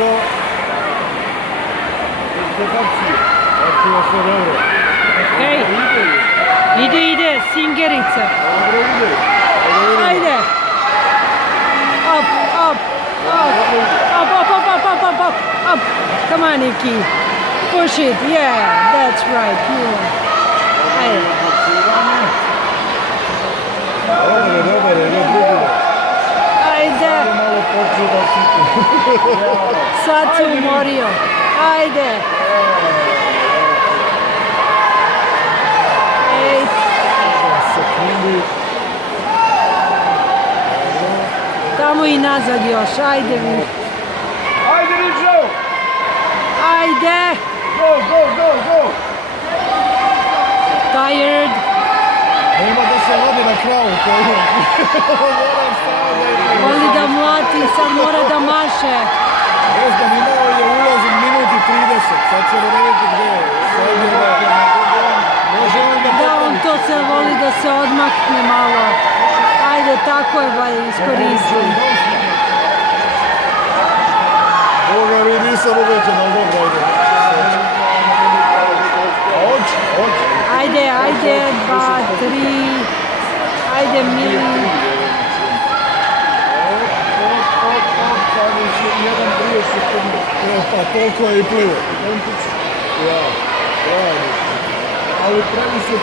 Brzo. Akcija sve dobro. Hej, ide, singerica. Ajde. Up. Come on, Niki. Push it, yeah, that's right. Ajde. Dobar. Ajde. Malo počiva situ. Sad se umorio. Ajde. 8. Sekundi. Tamo i nazad još. Ajde vi. Ajde, Ričo! Ajde. Go! Tired. Nema da se vodi na kravu. Voli da mlati, sad mora da maše. Ne znam, imao je ulaz u minuti 30. Sad ćemo vidjeti gdje je. Da, on to se voli da se odmakne malo. Ajde, tako je, iskoristi. Boga mi nisam uvećen, ali dobro, ajde. Ajde, 2, 3. Ajde, Mili. Pa toliko je i plivo. Ja, ali previše